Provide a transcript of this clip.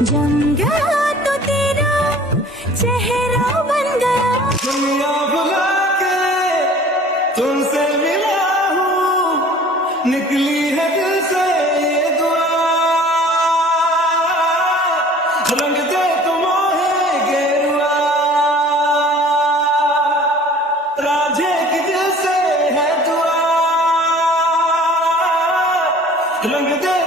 जम गया तो तेरा चेहरा बन गया। दुनिया भुला के तुमसे मिला हूँ, निकली है दिल से ये दुआ। रंग दे तुम है गेरुआ, राधे की दिल से है दुआ। रंग दे